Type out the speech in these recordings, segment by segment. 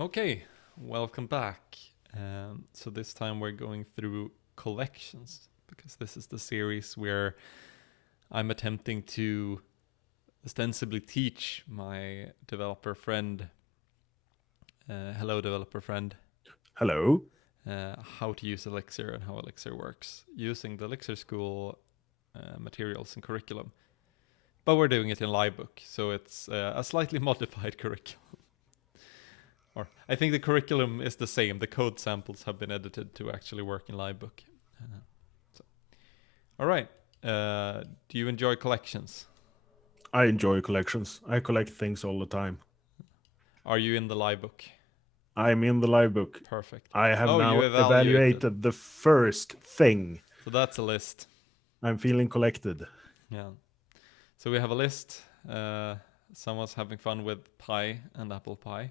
Okay, welcome back. So this time we're going through collections because this is the series where I'm attempting to ostensibly teach my developer friend, hello developer friend, Hello. how to use Elixir and how Elixir works using the Elixir School materials and curriculum. But we're doing it in Livebook, so it's a slightly modified curriculum. Or I think the curriculum is the same. The code samples have been edited to actually work in Livebook. So, all right. Do you enjoy collections? I enjoy collections. I collect things all the time. Are you in the Livebook? I'm in the live book. Perfect. I have Oh, you now evaluated. evaluated the first thing. So that's a list. I'm feeling collected. Yeah. So we have a list. Someone's having fun with pie and apple pie.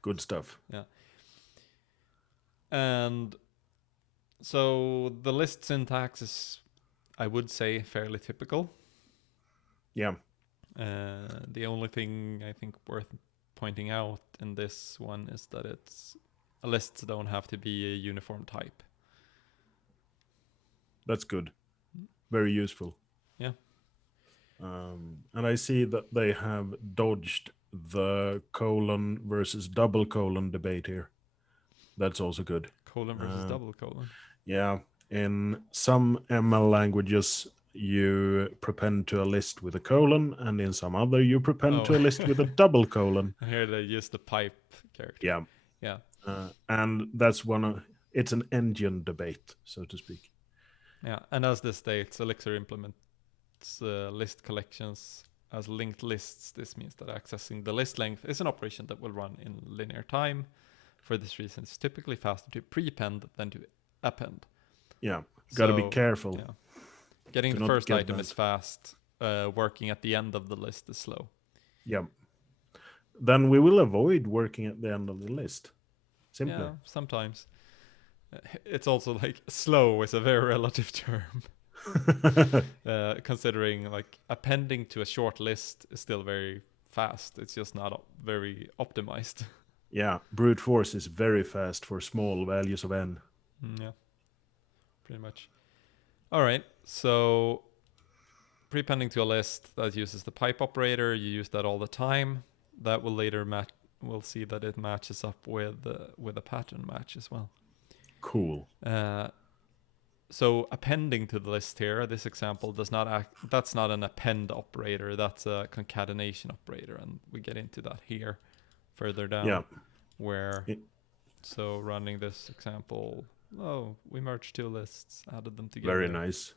Good stuff. Yeah. And so the list syntax is, I would say, fairly typical. Yeah. The only thing I think worth pointing out in this one is that lists don't have to be a uniform type. That's good. Very useful. Yeah. And I see that they have dodged the colon versus double colon debate here. That's also good. Colon versus double colon. Yeah. In some ML languages, you prepend to a list with a colon, and in some other, you prepend to a list with a double colon. Here they use the pipe character. Yeah. Yeah. And that's it's an engine debate, so to speak. Yeah. And as this states, Elixir implements list collections as linked lists. This means that accessing the list length is an operation that will run in linear time. For this reason, it's typically faster to prepend than to append. Yeah, gotta be careful. Yeah. Getting the first item is fast. Working at the end of the list is slow. Yeah. Then we will avoid working at the end of the list. Simply. Yeah, sometimes. It's also like slow is a very relative term. Considering like appending to a short list is still very fast. It's just not very optimized. Yeah, brute force is very fast for small values of n. Yeah, pretty much. All right, so prepending to a list that uses the pipe operator, you use that all the time. That will later match. We'll see that it matches up with a pattern match as well. Cool. So appending to the list here, this example does not act. That's not an append operator. That's a concatenation operator, and we get into that here further down. Yeah. So running this example, we merged two lists, added them together. Very nice.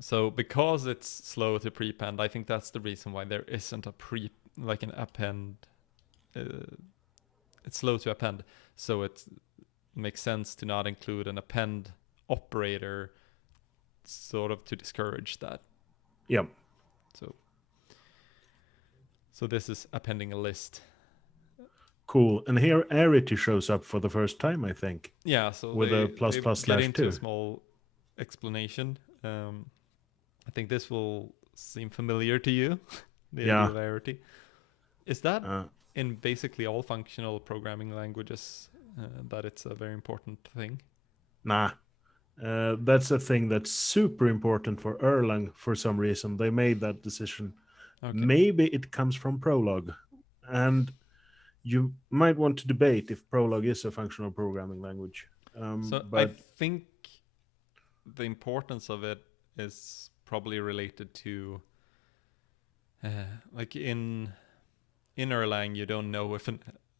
So because it's slow to prepend, I think that's the reason why there isn't an append. It's slow to append, so it makes sense to not include an append operator, sort of to discourage that. Yeah. So this is appending a list. Cool. And here arity shows up for the first time, I think. Yeah, so with a plus get / into 2. A small explanation. I think this will seem familiar to you. The idea of arity. Is that in basically all functional programming languages that it's a very important thing? Nah. That's a thing that's super important for Erlang for some reason. They made that decision. Okay. Maybe it comes from Prolog. And you might want to debate if Prolog is a functional programming language. But I think the importance of it is probably related to like in Erlang, you don't know if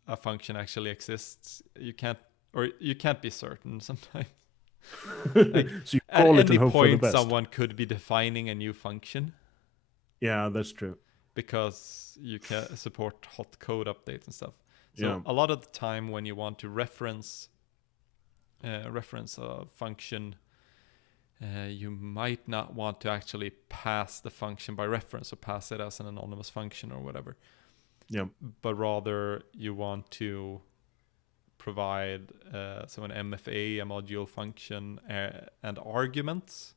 a function actually exists. You can't be certain sometimes. Like, so you call it and hope for the best. At any point, someone could be defining a new function. Yeah, that's true. Because you can support hot code updates and stuff. So a lot of the time when you want to reference a function, you might not want to actually pass the function by reference or pass it as an anonymous function or whatever. Yeah. But rather you want to provide an MFA, a module function, and arguments.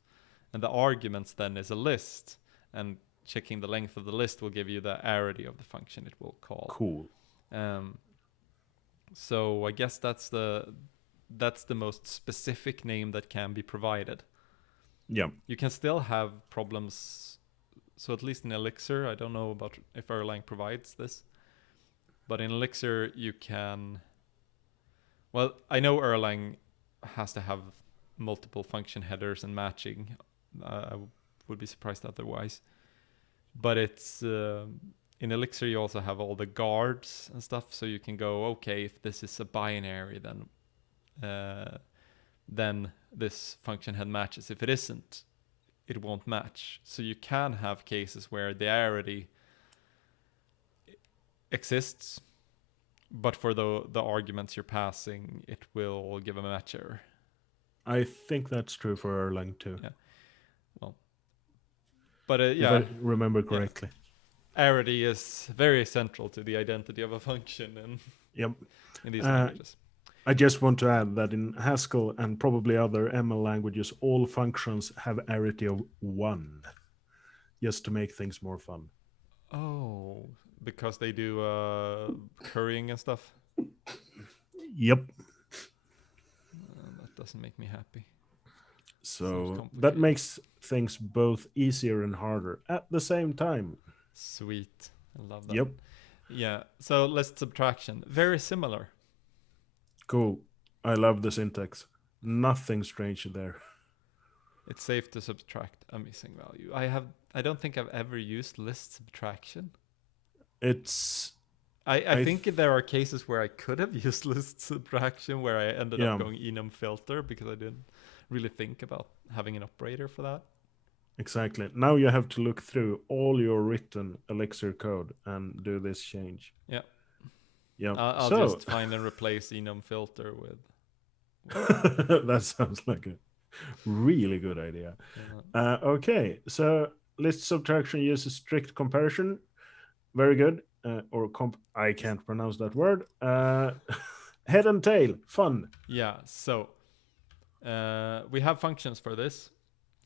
And the arguments then is a list, and checking the length of the list will give you the arity of the function it will call. Cool. So I guess that's the most specific name that can be provided. Yeah. You can still have problems. So at least in Elixir, I don't know about if Erlang provides this, but in Elixir you can. Well, I know Erlang has to have multiple function headers and matching. I would be surprised otherwise. But it's in Elixir you also have all the guards and stuff, so you can go, okay, if this is a binary, then this function head matches. If it isn't, it won't match. So you can have cases where the arity exists, but for the arguments you're passing, it will give a match error. I think that's true for Erlang too. Yeah. Well, but if I remember correctly. Yeah. Arity is very central to the identity of a function in these languages. I just want to add that in Haskell and probably other ML languages, all functions have arity of 1, just to make things more fun. Oh, because they do currying and stuff? Yep. That doesn't make me happy. So that makes things both easier and harder at the same time. Sweet. I love that. Yep. Yeah. So list subtraction. Very similar. Cool. I love the syntax. Nothing strange there. It's safe to subtract a missing value. I don't think I've ever used list subtraction. I think there are cases where I could have used list subtraction where I ended up going enum filter because I didn't really think about having an operator for that. Exactly. Now you have to look through all your written Elixir code and do this change. Yeah. Yeah. I'll just find and replace enum filter with. That sounds like a really good idea. Yeah. Okay. So list subtraction uses strict comparison. Very good. I can't pronounce that word. Head and tail. Fun. Yeah. So we have functions for this.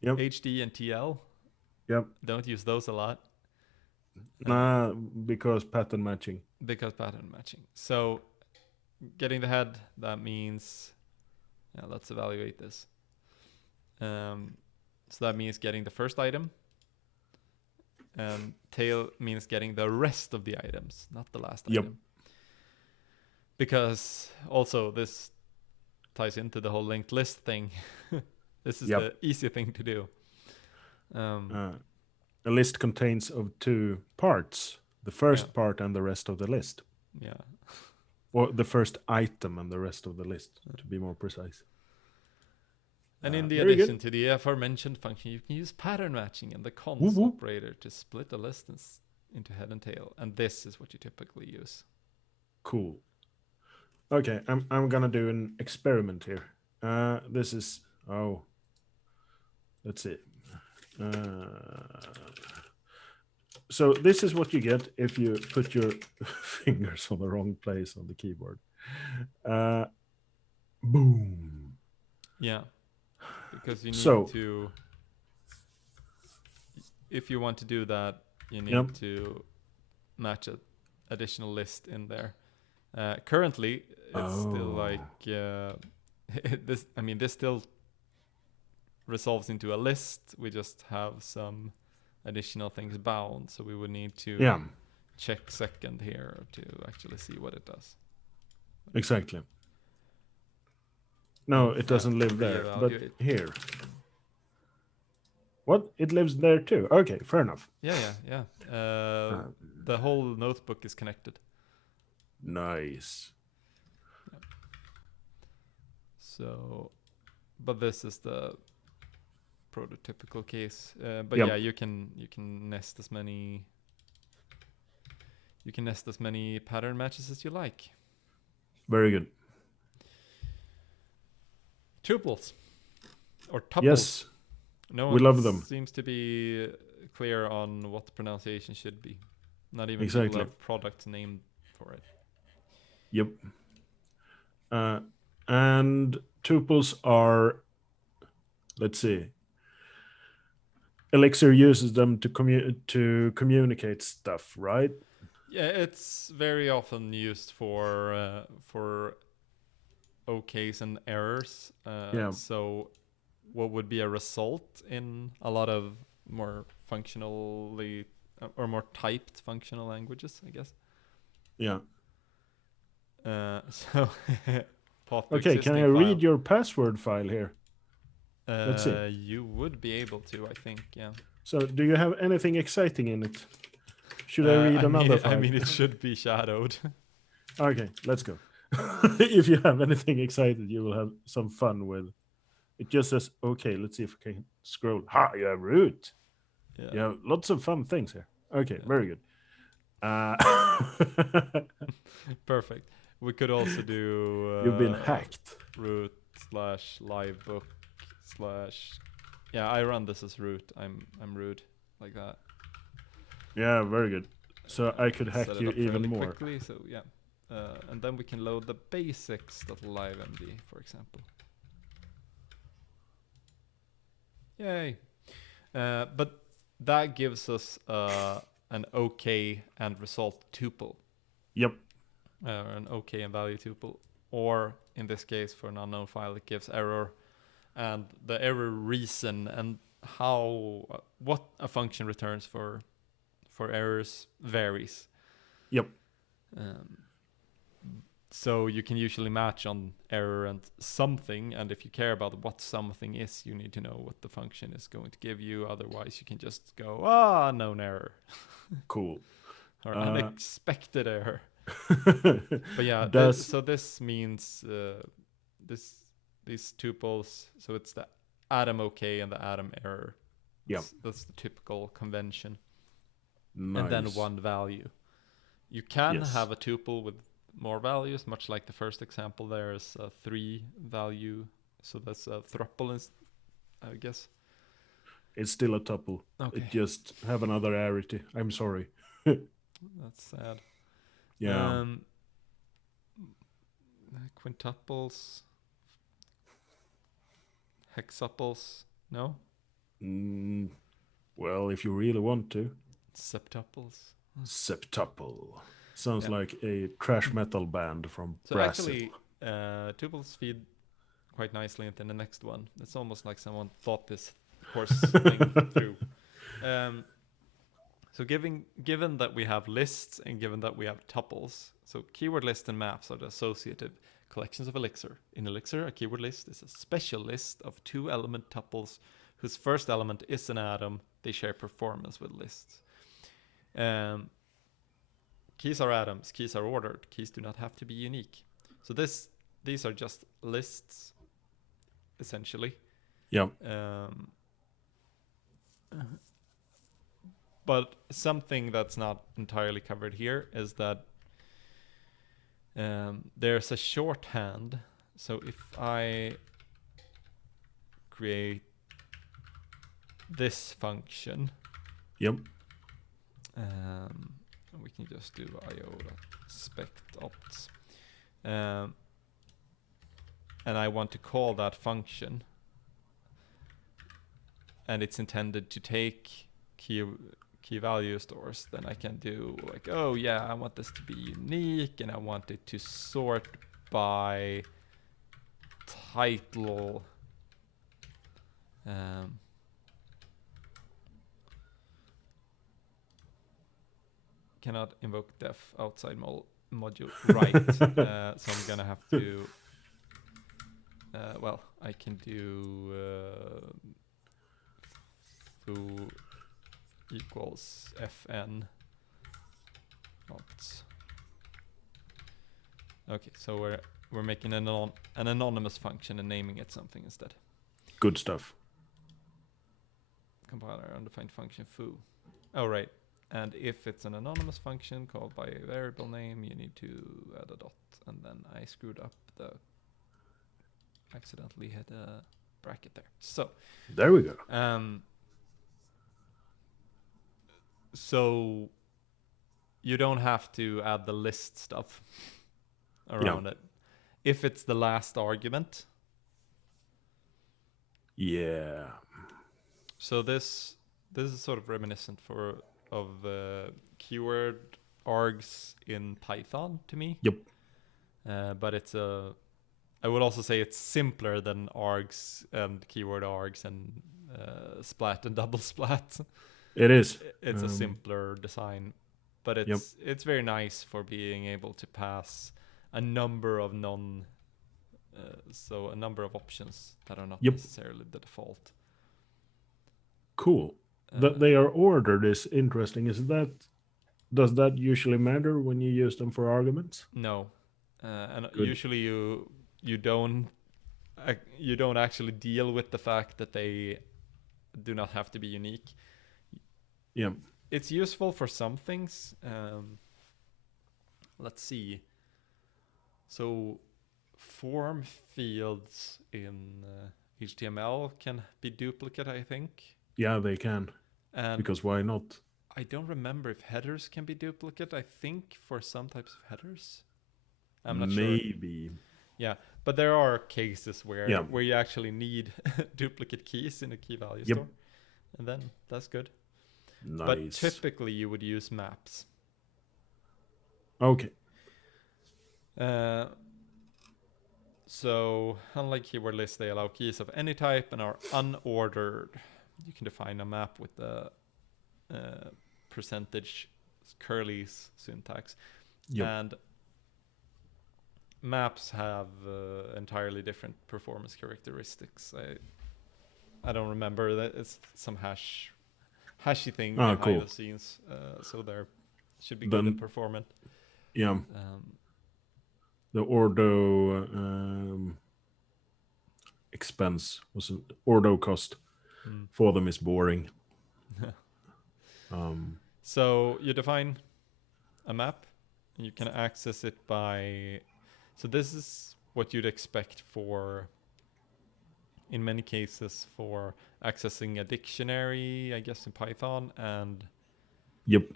Yep. HD and TL. Yep. Don't use those a lot. Because pattern matching. So getting the head, that means, let's evaluate this. So that means getting the first item. And tail means getting the rest of the items, not the last item. Because also this ties into the whole linked list thing. This is the easy thing to do. A list contains of 2 parts. The first part and the rest of the list. Yeah. Or the first item and the rest of the list, to be more precise. And in the addition to the aforementioned function, you can use pattern matching and the cons operator to split a list into head and tail. And this is what you typically use. Cool. Okay, I'm gonna do an experiment here. This is let's see. So this is what you get if you put your fingers on the wrong place on the keyboard. Boom. Yeah. Because you need to, if you want to do that, you need to match an additional list in there. Currently, it's still like this. I mean, this still resolves into a list. We just have some additional things bound, so we would need to check second here to actually see what it does. Exactly. No, it doesn't live there, but here. What? It lives there too? Okay, fair enough. Yeah. The whole notebook is connected. Nice. Yeah. So, but this is the prototypical case. But you can nest as many. You can nest as many pattern matches as you like. Very good. Tuples or tuples. Yes, we love them. Seems to be clear on what the pronunciation should be. Not even people have product named for it. Yep. And tuples are, let's see. Elixir uses them to communicate stuff, right? Yeah, it's very often used for OKs and errors. Yeah, So what would be a result in a lot of more functionally or more typed functional languages, I guess. yeah. So path to Okay, can I existing read file. your password file here? Let's see. You would be able to, I think, yeah. So, do you have anything exciting in it? Should I read another I file? mean, it should be shadowed. Okay, let's go. If you have anything excited, you will have some fun with. It just says, okay, let's see if I can scroll. Ha, you have root. Yeah, You have lots of fun things here. Okay, yeah. very good. Perfect. We could also do You've been hacked. root slash livebook slash. Yeah, I run this as root. I'm root like that. Yeah, very good. So I could Set hack it you up even fairly more. quickly. So yeah, and then we can load the basics.livemd, for example. Yay! But that gives us an OK and result tuple. Yep. An OK and value tuple. Or in this case, for an unknown file, it gives error. And the error reason and how what a function returns for errors varies. Yep. So you can usually match on error and something, and if you care about what something is, you need to know what the function is going to give you. Otherwise, you can just go, unknown error. Cool. Or unexpected error. But yeah, so this means these tuples. So it's the atom OK and the atom error. Yeah. That's the typical convention. Nice. And then one value. You can have a tuple with more values, much like the first example. There's a 3 value, so that's a thruple, I guess. It's still a tuple. Okay. It just have another arity. I'm sorry. That's sad. Yeah. Quintuples, hexuples, no? Well, if you really want to. Septuples. Septuple. Sounds like a thrash metal band from Brazil. Actually, tuples feed quite nicely into the next one. It's almost like someone thought this course thing through. So given that we have lists and given that we have tuples, so keyword lists and maps are the associative collections of Elixir. In Elixir, a keyword list is a special list of 2-element tuples whose first element is an atom. They share performance with lists. Keys are atoms. Keys are ordered. Keys do not have to be unique. So these are just lists, essentially. Yeah. But something that's not entirely covered here is that there's a shorthand. So if I create this function, yep, we can just do io.spect_opt, and I want to call that function, and it's intended to take key value stores, then I can do like, oh yeah, I want this to be unique, and I want it to sort by title. Cannot invoke def outside module right. So I'm gonna have to well, I can do foo equals fn opt. Okay, so we're making an anonymous function and naming it something instead. Good stuff. Compiler undefined function foo. Oh right. And if it's an anonymous function called by a variable name, you need to add a dot. And then I screwed up accidentally hit a bracket there. So there we go. So you don't have to add the list stuff around it. If it's the last argument. Yeah. So this is sort of reminiscent of keyword args in Python to me. Yep. But I would also say it's simpler than args and keyword args and splat and double splat. It is. It's a simpler design, but it's very nice for being able to pass a number of so a number of options that are not necessarily the default. Cool. That they are ordered is interesting. Does that usually matter when you use them for arguments? No, and usually you don't actually deal with the fact that they do not have to be unique. Yeah, it's useful for some things. Let's see. So form fields in HTML can be duplicate, I think. Yeah, they can. And because why not? I don't remember if headers can be duplicate. I think for some types of headers. I'm not sure. Maybe. Yeah, but there are cases where you actually need duplicate keys in a key value store. And then that's good. Nice. But typically you would use maps. Okay. So unlike keyword lists, they allow keys of any type and are unordered. You can define a map with the percentage curly's syntax. And maps have entirely different performance characteristics. I don't remember that it's some hashy thing behind the scenes. So there should be good and performant. Yeah. The ordo expense was an ordo cost for them is boring. So you define a map and you can access it by. So this is what you'd expect for, in many cases, for accessing a dictionary, I guess, in Python, and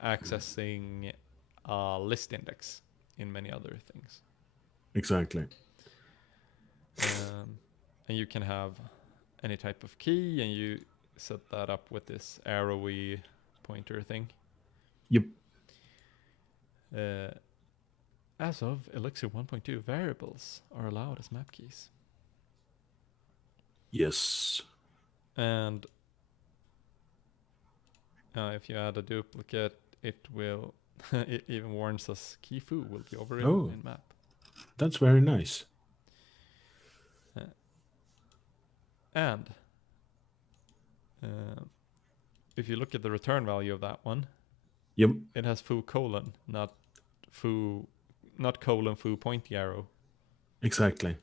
accessing a list index in many other things. Exactly. And you can have any type of key, and you set that up with this arrowy pointer thing. As of Elixir 1.2, variables are allowed as map keys. Yes. And if you add a duplicate, it will. It even warns us key foo will be overridden in map. That's very nice. And if you look at the return value of that one, it has foo colon, not colon foo pointy arrow. Exactly.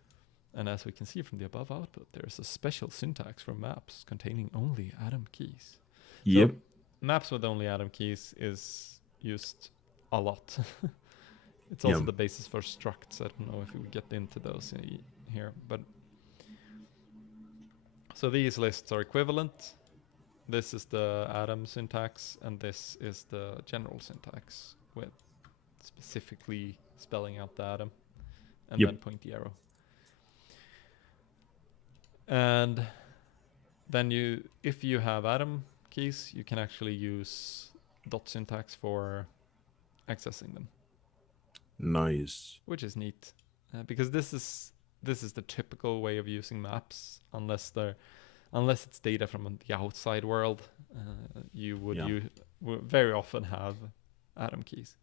And as we can see from the above output, there is a special syntax for maps containing only atom keys. So maps with only atom keys is used a lot. It's also the basis for structs. I don't know if we get into those here, but so these lists are equivalent. This is the atom syntax, and this is the general syntax with specifically spelling out the atom and then pointy arrow. And then if you have atom keys, you can actually use dot syntax for accessing them. Nice. Which is neat, because this is the typical way of using maps, unless it's data from the outside world. You would very often have atom keys.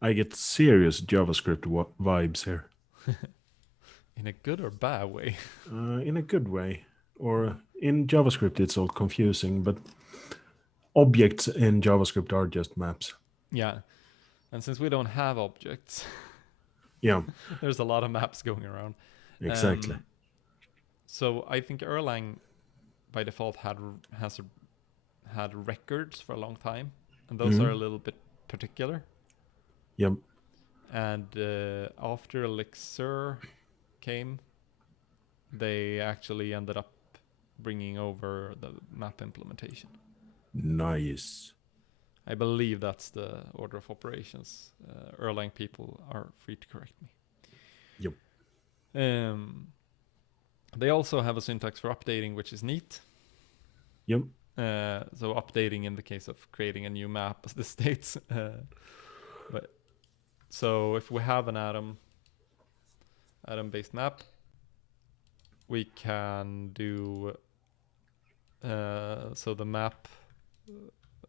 I get serious JavaScript vibes here. In a good or bad way? In a good way. Or in JavaScript, it's all confusing, but objects in JavaScript are just maps. Yeah. And since we don't have objects, there's a lot of maps going around. Exactly. So I think Erlang, by default, had records for a long time, and those are a little bit particular. And after Elixir came, they actually ended up bringing over the map implementation. Nice. I believe that's the order of operations. Erlang people are free to correct me. They also have a syntax for updating, which is neat. So updating in the case of creating a new map as the states. But so if we have an atom-based map, we can do so the map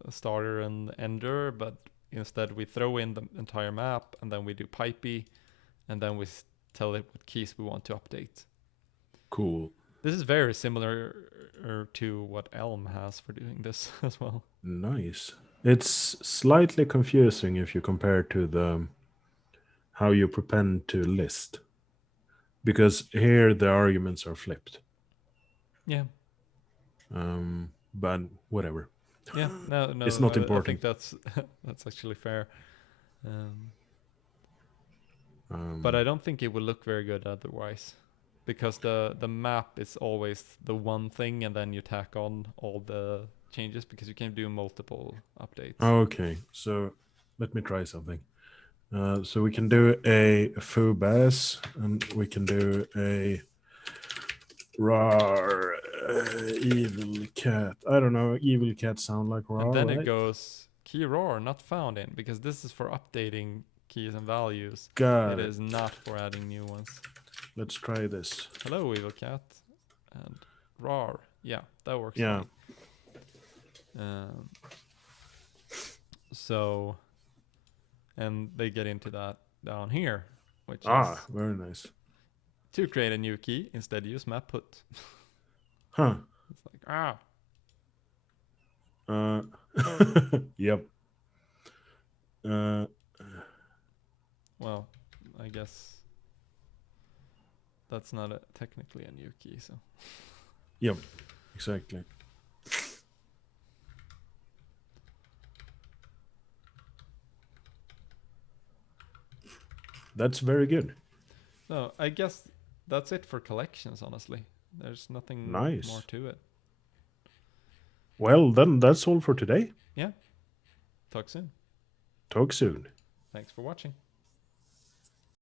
starter and ender, but instead we throw in the entire map and then we do pipey, and then we tell it what keys we want to update. Cool. This is very similar to what Elm has for doing this as well. Nice. It's slightly confusing if you compare to the how you prepend to list, because here the arguments are flipped. Yeah. But whatever. Yeah. No. It's not I important. think that's actually fair. But I don't think it will look very good otherwise, because the map is always the one thing, and then you tack on all the changes, because you can do multiple updates. Okay, so let me try something. So we can do a foo bass, and we can do a rar evil cat. I don't know, evil cat sound like rar, And then right? it goes key rar not found in, because this is for updating keys and values. Got It it. is not for adding new ones. Let's try this. Hello, evil cat. And rar. Yeah, that works Yeah. fine. So, and they get into that down here, which is Very nice. to create a new key, instead use map put. Huh. It's like, Yep. Well, I guess that's not technically a new key, so. Yep, exactly. That's very good. No, I guess that's it for collections, honestly. There's nothing Nice. more to it. Well, then that's all for today. Yeah. Talk soon. Talk soon. Thanks for watching.